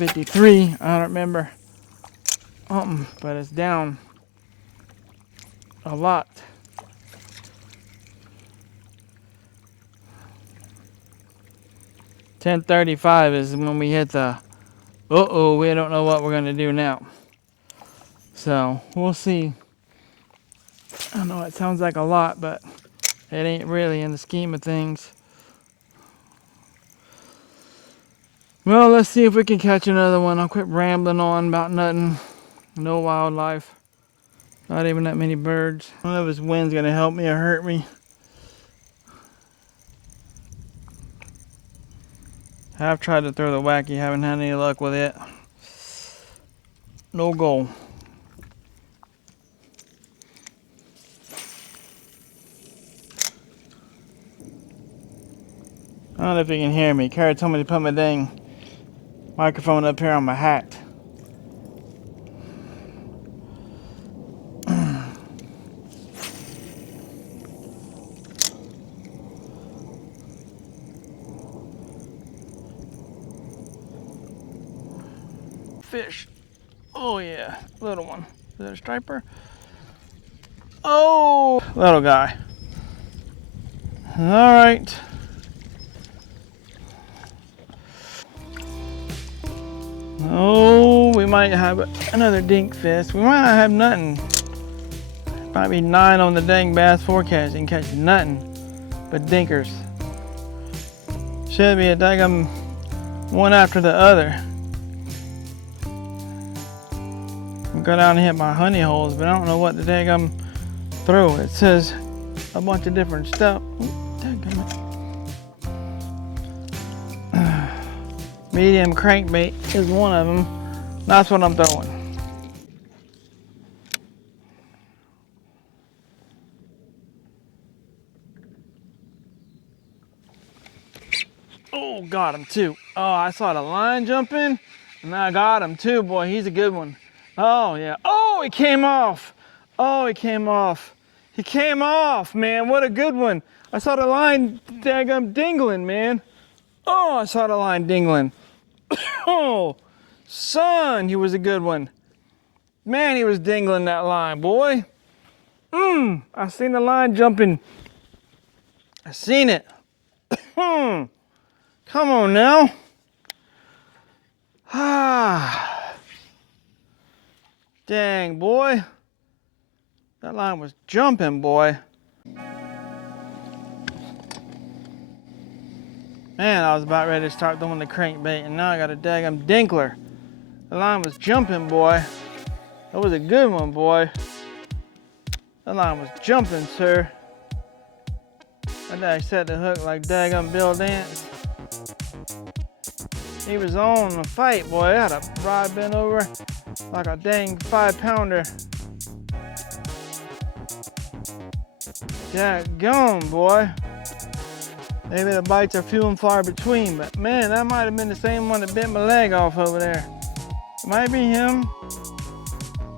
.53, I don't remember, but it's down a lot. .1035 is when we hit the we don't know what we're gonna do now. So we'll see. I know it sounds like a lot, but it ain't really in the scheme of things. Well, let's see if we can catch another one. I'll quit rambling on about nothing. No wildlife. Not even that many birds. I don't know if this wind's gonna help me or hurt me. I've tried to throw the wacky, haven't had any luck with it. No goal. I don't know if you can hear me. Kara told me to put my dang microphone up here on my hat. Fish. Oh yeah, little one. Is that a striper? Oh, little guy. All right. Oh, we might have another dink fish. We might not have nothing. Might be 9 on the dang bass forecast. You can catch nothing but dinkers. Should be a daggum one after the other. I'll go down and hit my honey holes, but I don't know what the daggum throw. It says a bunch of different stuff. Medium crankbait is one of them. That's what I'm throwing. Oh, got him too. Oh, I saw the line jumping, and I got him too. Boy, he's a good one. Oh yeah. Oh, he came off. Oh, he came off. He came off, man. What a good one. I saw the line daggum dingling, man. Oh, I saw the line dingling. Oh, son, he was a good one. Man, he was dingling that line, boy. I seen the line jumping. I seen it. Come on now. Ah. Dang, boy. That line was jumping, boy. Man, I was about ready to start throwing the crankbait, and now I got a daggum dinkler. The line was jumping, boy. That was a good one, boy. That line was jumping, sir. My dad set the hook like daggum Bill Dance. He was on the fight, boy. I had a rod bent over like a dang 5-pounder. Daggone, boy. Maybe the bites are few and far between, but man, that might have been the same one that bit my leg off over there. It might be him.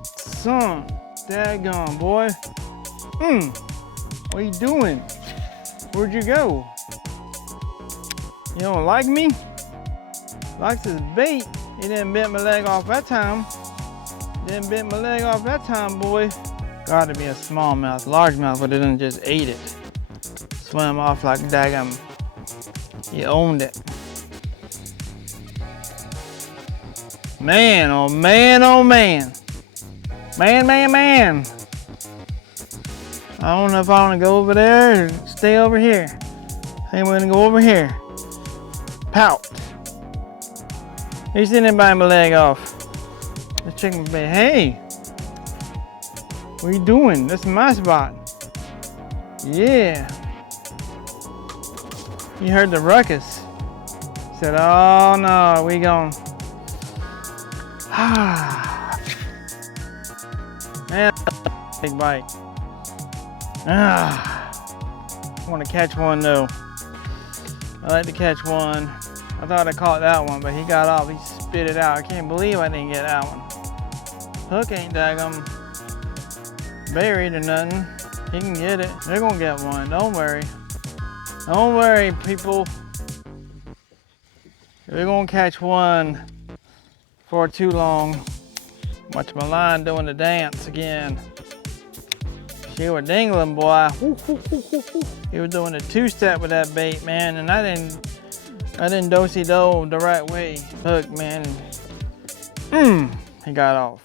Son, daggone, boy. What are you doing? Where'd you go? You don't like me? Likes his bait. He didn't bit my leg off that time. Didn't bit my leg off that time, boy. Gotta be a smallmouth. Largemouth would have done just ate it. Swam off like daggum. He owned it. Man, oh man, oh man. Man. I don't know if I want to go over there or stay over here. I think we're gonna go over here. Pout. He's sitting biting my leg off. Let's check my bait. Hey, what are you doing? That's my spot. Yeah. He heard the ruckus. Said, oh no, we gone. Man, big bite. I want to catch one though. I like to catch one. I thought I caught that one, but he got off. He spit it out. I can't believe I didn't get that one. Hook ain't daggum buried or nothing. He can get it. They're gonna get one. Don't worry. Don't worry, people. We're gonna catch one for too long. Watch my line doing the dance again. She was dingling, boy. He was doing a two-step with that bait, man, and I didn't do-si-do the right way. Hook, man. He got off.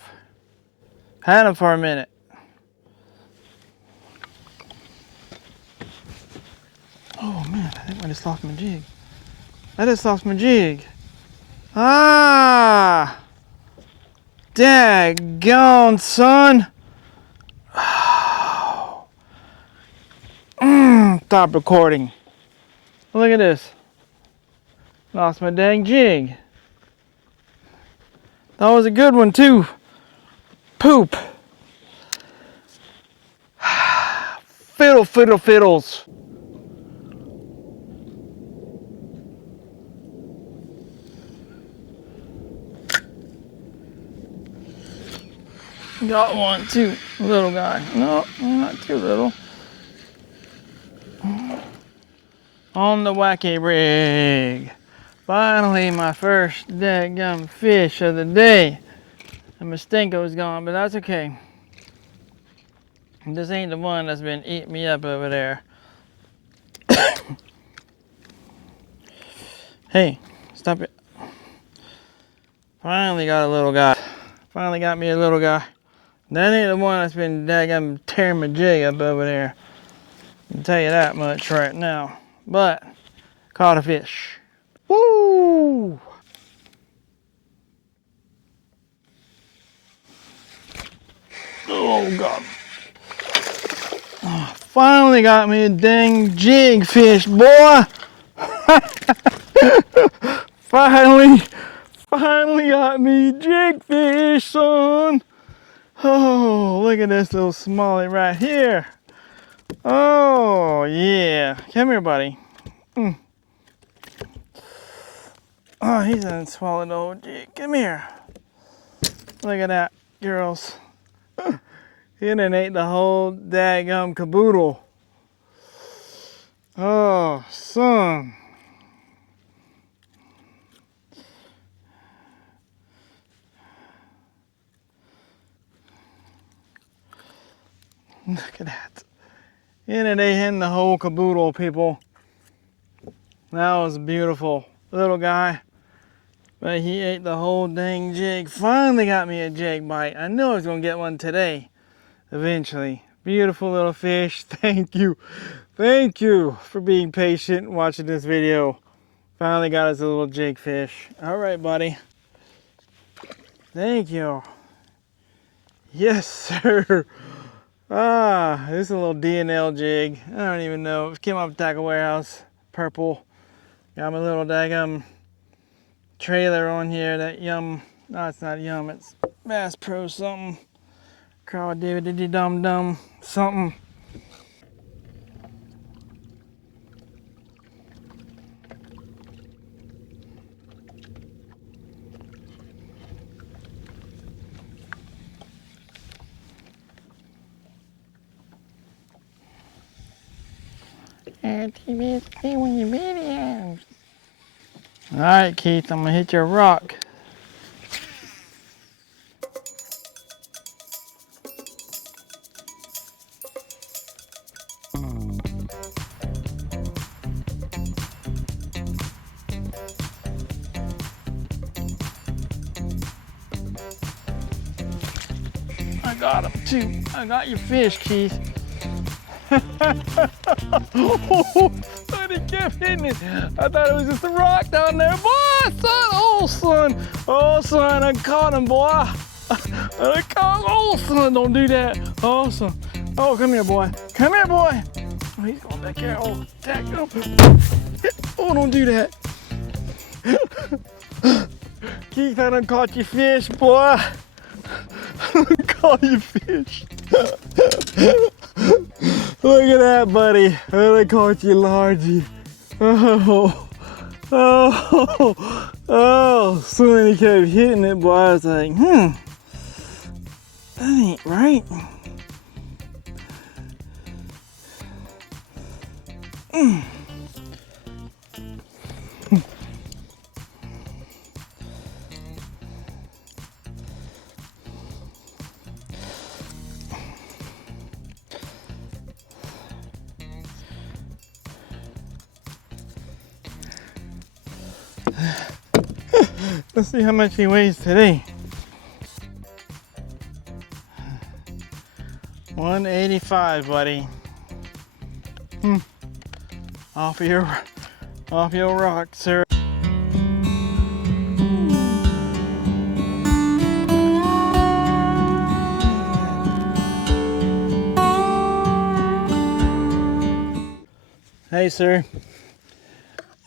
Had him for a minute. Oh man, I think I just lost my jig. I just lost my jig. Ah! Daggone, son. Stop recording. Look at this. Lost my dang jig. That was a good one too. Poop. Fiddles. Got one too, little guy. No, not too little. On the wacky rig. Finally, my first daggum fish of the day. The Mastinko was gone, but that's okay. This ain't the one that's been eating me up over there. Hey, stop it. Finally got a little guy. Finally got me a little guy. That ain't the one that's been daggum tearing my jig up over there. I can tell you that much right now. But, caught a fish. Woo! Oh God. Oh, finally got me a dang jig fish, boy. Finally got me jig fish, son. Oh, look at this little smallie right here. Oh, yeah. Come here, buddy. Oh, he's done swallowed the whole jig. Come here. Look at that, girls. He done ate the whole daggum caboodle. Oh, son. Look at that. And they in the whole caboodle, people. That was beautiful. Little guy. But he ate the whole dang jig. Finally got me a jig bite. I knew I was going to get one today. Eventually. Beautiful little fish. Thank you. Thank you for being patient and watching this video. Finally got us a little jig fish. Alright, buddy. Thank you. Yes, sir. This is a little D&L jig. I don't even know. It came off the Tackle Warehouse. Purple. Got my little daggum trailer on here. That Yum. No, it's not Yum. It's Bass Pro something. Crawdaddy-dum-dum something. Alright, Keith, I'm gonna hit your rock. I got him too. I got your fish, Keith. But he kept hitting it. I thought it was just a rock down there. Boy, son, oh son, I caught him, boy. Oh son, don't do that. Oh son. Oh, come here, boy. Come here, boy. Oh, he's going back here. Oh, tag. Oh, don't do that. Keith, I done caught you fish, boy. I done caught you fish. Look at that, buddy. I done caught you largy. Oh, oh, oh. So when he kept hitting it, boy, I was like, that ain't right. Let's see how much he weighs today. 185, buddy. Off your rock, sir. Hey, sir.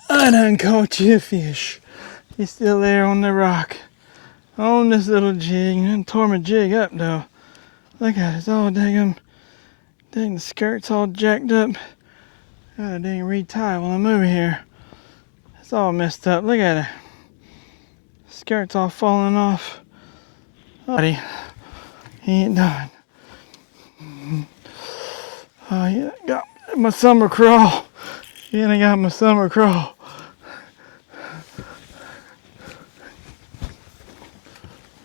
I done caught you a fish. He's still there on the rock. On this little jig. And tore my jig up, though. Look at it. It's all dang the skirt's all jacked up. Gotta dang retie while I'm over here. It's all messed up. Look at it. Skirt's all falling off. Oh, buddy. He ain't done. Oh, yeah. Got my summer crawl. Yeah, I got my summer crawl.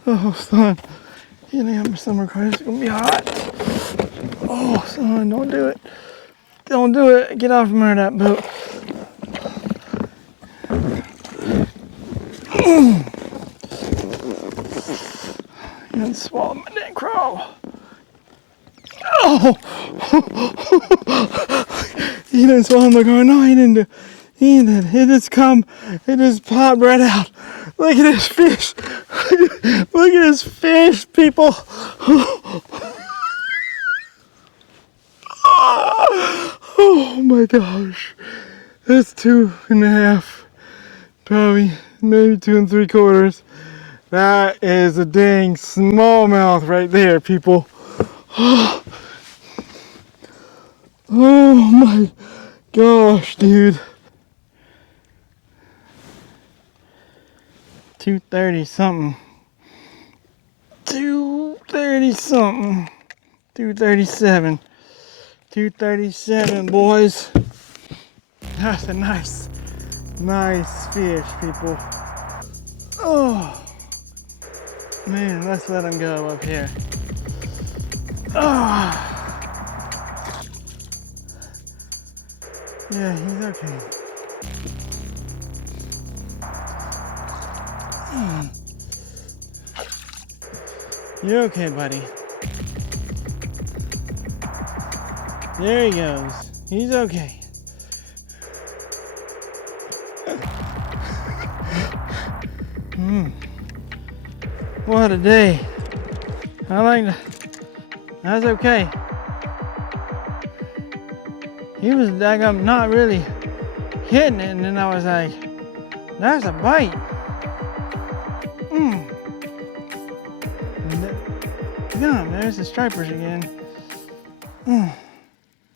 Oh, son. Yeah, I got my summer crawl. It's gonna be hot. Oh, son, don't do it. Don't do it. Get off from under that boat. You done swallowed my dang crawl. Oh! He didn't swallow my crawl. No, he didn't. He didn't. It just popped right out. Look at this fish. Look at this fish, people. Oh my gosh. That's 2.5. Probably, maybe 2 3/4. That is a dang smallmouth right there, people. Oh my gosh, dude. 230 something. 230 something. 237. 237, boys. That's a nice fish, people. Oh, man, let's let him go up here. Oh. Yeah, he's okay. You're okay, buddy. There he goes. He's okay. What a day. I like that. That's okay. He was daggum not really hitting it, and then I was like, that's a bite. There's the stripers again.